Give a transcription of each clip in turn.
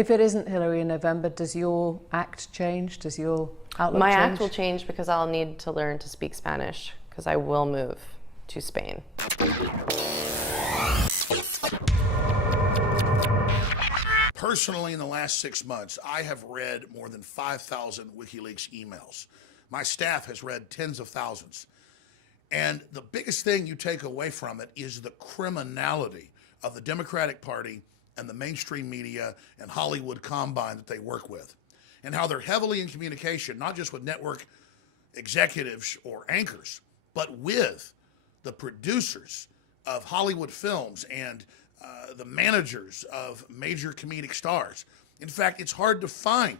If it isn't Hillary in November, does your act change? Does your outlook My change? act will change because I'll need to learn to speak Spanish because I will move to Spain. Personally, in the last 6 months, I have read more than 5,000 WikiLeaks emails. My staff has read tens of thousands. And the biggest thing you take away from it is the criminality of the Democratic Party and the mainstream media and Hollywood combine that they work with, and how they're heavily in communication, not just with network executives or anchors, but with the producers of Hollywood films and the managers of major comedic stars. In fact, it's hard to find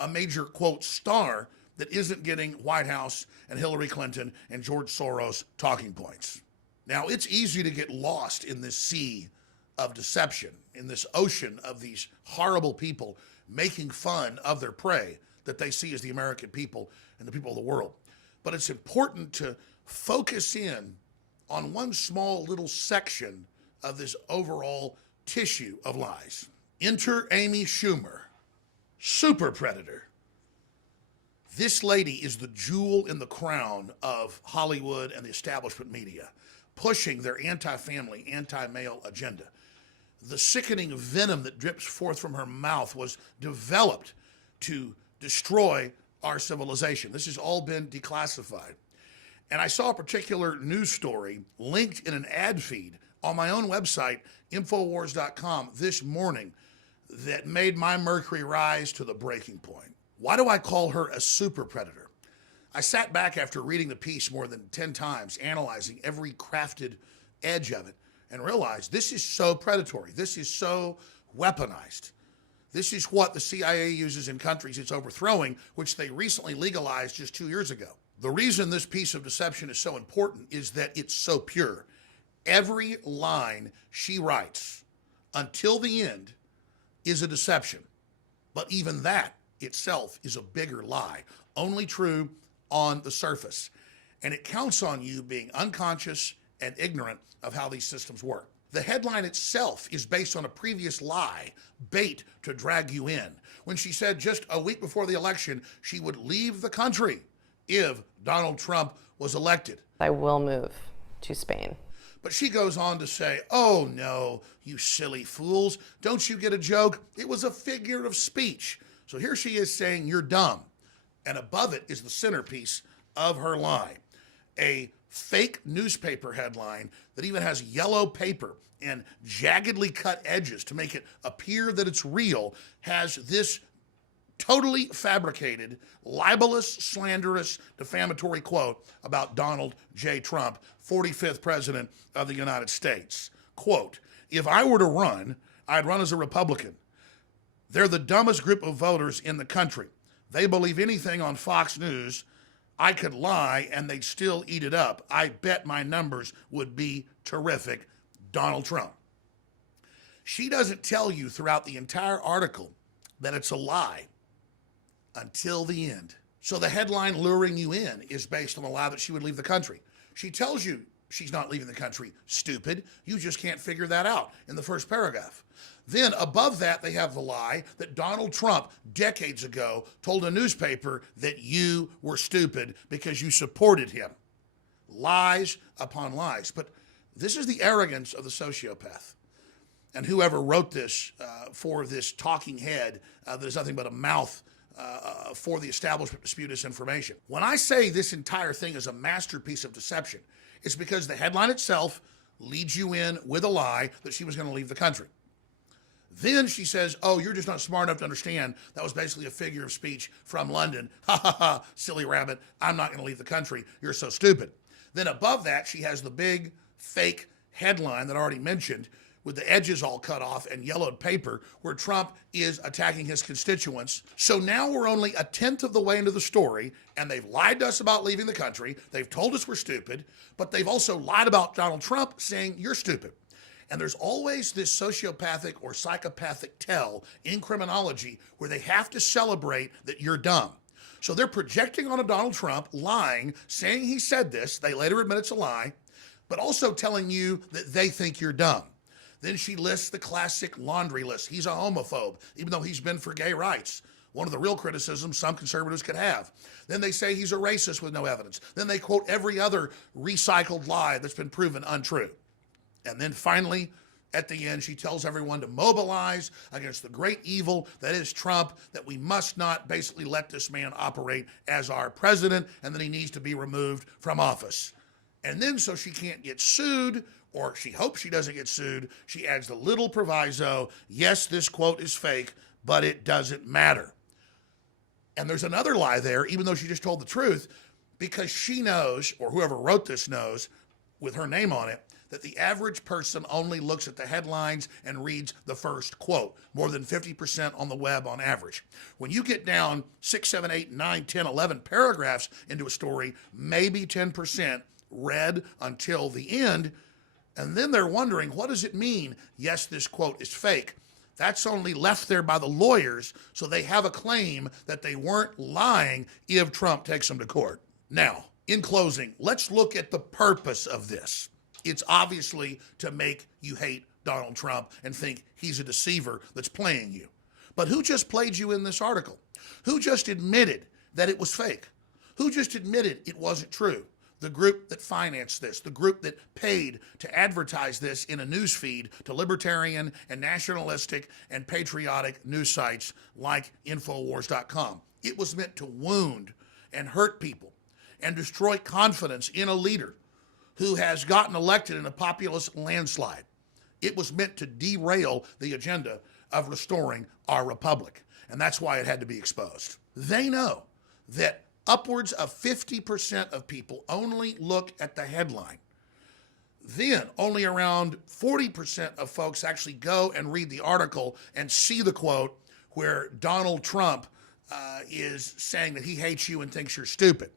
a major, quote, star that isn't getting White House and Hillary Clinton and George Soros talking points. Now, it's easy to get lost in this sea of deception, in this ocean of these horrible people making fun of their prey that they see as the American people and the people of the world. But it's important to focus in on one small little section of this overall tissue of lies. Enter Amy Schumer, super predator. This lady is the jewel in the crown of Hollywood and the establishment media, pushing their anti-family, anti-male agenda. The sickening venom that drips forth from her mouth was developed to destroy our civilization. This has all been declassified. And I saw a particular news story linked in an ad feed on my own website, Infowars.com, this morning that made my mercury rise to the breaking point. Why do I call her a super predator? I sat back after reading the piece more than 10 times, analyzing every crafted edge of it, and realized this is so predatory. This is so weaponized. This is what the CIA uses in countries it's overthrowing, which they recently legalized just 2 years ago. The reason this piece of deception is so important is that it's so pure. Every line she writes until the end is a deception. But even that itself is a bigger lie, only true on the surface. And it counts on you being unconscious and ignorant of how these systems work. The headline itself is based on a previous lie, bait to drag you in, when she said just a week before the election she would leave the country if Donald Trump was elected. I will move to Spain. But she goes on to say, oh no, you silly fools, don't you get a joke? It was a figure of speech. So here she is saying you're dumb. And above it is the centerpiece of her lie. A fake newspaper headline that even has yellow paper and jaggedly cut edges to make it appear that it's real, has this totally fabricated, libelous, slanderous, defamatory quote about Donald J. Trump, 45th president of the United States. Quote, if I were to run, I'd run as a Republican. They're the dumbest group of voters in the country. They believe anything on Fox News. I could lie and they'd still eat it up. I bet my numbers would be terrific. Donald Trump. She doesn't tell you throughout the entire article that it's a lie until the end. So the headline luring you in is based on the lie that she would leave the country. She tells you she's not leaving the country, stupid. You just can't figure that out in the first paragraph. Then above that, they have the lie that Donald Trump decades ago told a newspaper that you were stupid because you supported him. Lies upon lies. But this is the arrogance of the sociopath. And whoever wrote this for this talking head that is nothing but a mouth for the establishment to spew disinformation. When I say this entire thing is a masterpiece of deception, it's because the headline itself leads you in with a lie that she was going to leave the country. Then she says, oh, you're just not smart enough to understand that was basically a figure of speech from London. Ha ha ha, silly rabbit, I'm not going to leave the country. You're so stupid. Then above that, she has the big fake headline that I already mentioned with the edges all cut off and yellowed paper where Trump is attacking his constituents. So now we're only a tenth of the way into the story, and they've lied to us about leaving the country. They've told us we're stupid, but they've also lied about Donald Trump, saying you're stupid. And there's always this sociopathic or psychopathic tell in criminology where they have to celebrate that you're dumb. So they're projecting on a Donald Trump, lying, saying he said this. They later admit it's a lie, but also telling you that they think you're dumb. Then she lists the classic laundry list. He's a homophobe, even though he's been for gay rights. One of the real criticisms some conservatives could have. Then they say he's a racist with no evidence. Then they quote every other recycled lie that's been proven untrue. And then finally, at the end, she tells everyone to mobilize against the great evil that is Trump, that we must not basically let this man operate as our president, and that he needs to be removed from office. And then, so she can't get sued, or she hopes she doesn't get sued, she adds the little proviso, yes, this quote is fake, but it doesn't matter. And there's another lie there, even though she just told the truth, because she knows, or whoever wrote this knows, with her name on it, that the average person only looks at the headlines and reads the first quote, more than 50% on the web on average. When you get down 6, 7, 8, 9, 10, 11 paragraphs into a story, maybe 10% read until the end, and then they're wondering, what does it mean? Yes, this quote is fake. That's only left there by the lawyers, so they have a claim that they weren't lying if Trump takes them to court. Now, in closing, let's look at the purpose of this. It's obviously to make you hate Donald Trump and think he's a deceiver that's playing you. But who just played you in this article? Who just admitted that it was fake? Who just admitted it wasn't true? The group that financed this, the group that paid to advertise this in a news feed to libertarian and nationalistic and patriotic news sites like Infowars.com. It was meant to wound and hurt people and destroy confidence in a leader who has gotten elected in a populist landslide. It was meant to derail the agenda of restoring our republic. And that's why it had to be exposed. They know that upwards of 50% of people only look at the headline. Then only around 40% of folks actually go and read the article and see the quote where Donald Trump is saying that he hates you and thinks you're stupid.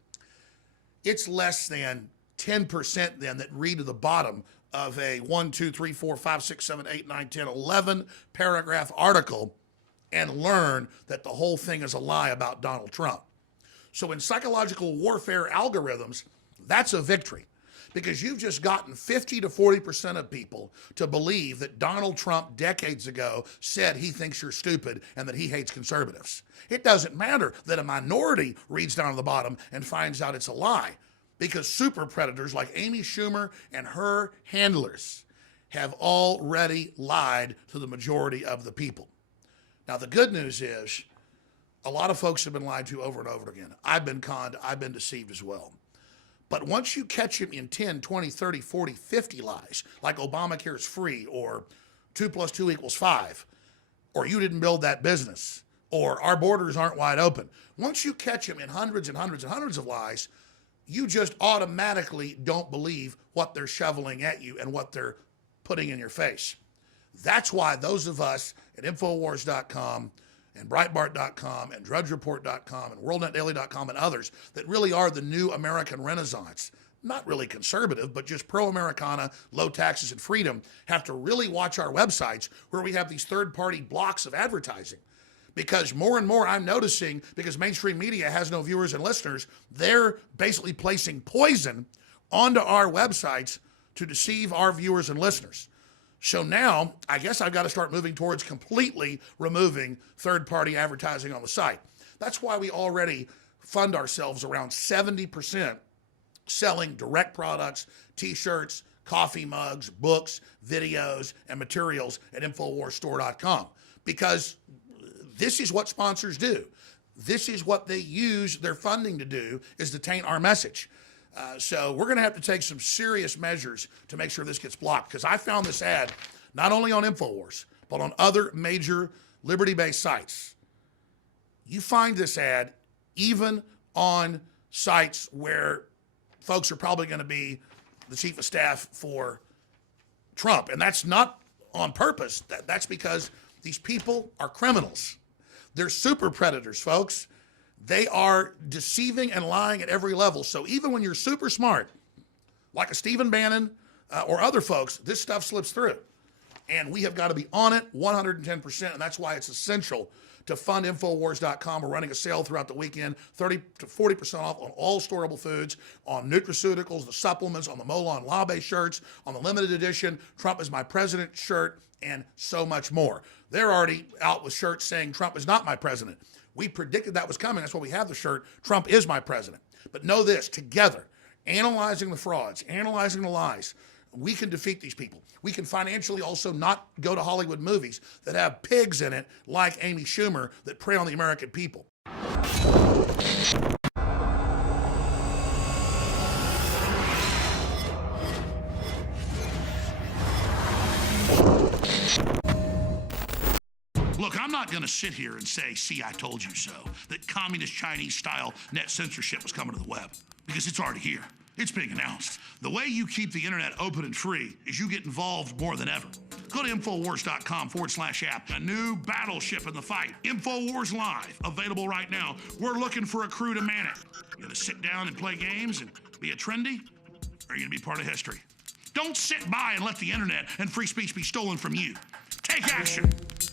It's less than 10% then that read to the bottom of a 1, 2, 3, 4, 5, 6, 7, 8, 9, 10, 11 paragraph article and learn that the whole thing is a lie about Donald Trump. So in psychological warfare algorithms, that's a victory, because you've just gotten 50 to 40% of people to believe that Donald Trump decades ago said he thinks you're stupid and that he hates conservatives. It doesn't matter that a minority reads down to the bottom and finds out it's a lie, because super predators like Amy Schumer and her handlers have already lied to the majority of the people. Now, the good news is a lot of folks have been lied to over and over again. I've been conned. I've been deceived as well. But once you catch him in 10, 20, 30, 40, 50 lies, like Obamacare is free, or 2 + 2 = 5, or you didn't build that business, or our borders aren't wide open. Once you catch him in hundreds and hundreds and hundreds of lies, you just automatically don't believe what they're shoveling at you and what they're putting in your face. That's why those of us at Infowars.com and Breitbart.com and DrudgeReport.com and WorldNetDaily.com and others that really are the new American Renaissance, not really conservative, but just pro-Americana, low taxes and freedom, have to really watch our websites where we have these third-party blocks of advertising. Because more and more I'm noticing, because mainstream media has no viewers and listeners, they're basically placing poison onto our websites to deceive our viewers and listeners. So now, I guess I've got to start moving towards completely removing third-party advertising on the site. That's why we already fund ourselves around 70% selling direct products, t-shirts, coffee mugs, books, videos, and materials at InfoWarsStore.com. Because this is what sponsors do. This is what they use their funding to do, is to taint our message. So we're going to have to take some serious measures to make sure this gets blocked, because I found this ad not only on InfoWars, but on other major liberty-based sites. You find this ad even on sites where folks are probably going to be the chief of staff for Trump. And that's not on purpose. That's because these people are criminals. They're super predators, folks. They are deceiving and lying at every level. So even when you're super smart, like a Stephen Bannon or other folks, this stuff slips through. And we have got to be on it 110%. And that's why it's essential to fund Infowars.com. We're running a sale throughout the weekend, 30 to 40% off on all storable foods, on nutraceuticals, the supplements, on the Molon Labe shirts, on the limited edition Trump is my president shirt, and so much more. They're already out with shirts saying Trump is not my president. We predicted that was coming. That's why we have the shirt, Trump is my president. But know this, together, analyzing the frauds, analyzing the lies, we can defeat these people. We can financially also not go to Hollywood movies that have pigs in it like Amy Schumer that prey on the American people. Look, I'm not going to sit here and say, see, I told you so, that communist Chinese-style net censorship was coming to the web, because it's already here. It's being announced. The way you keep the internet open and free is you get involved more than ever. Go to Infowars.com/app. A new battleship in the fight. Infowars Live, available right now. We're looking for a crew to man it. You gonna sit down and play games and be a trendy? Or are you gonna be part of history? Don't sit by and let the internet and free speech be stolen from you. Take action.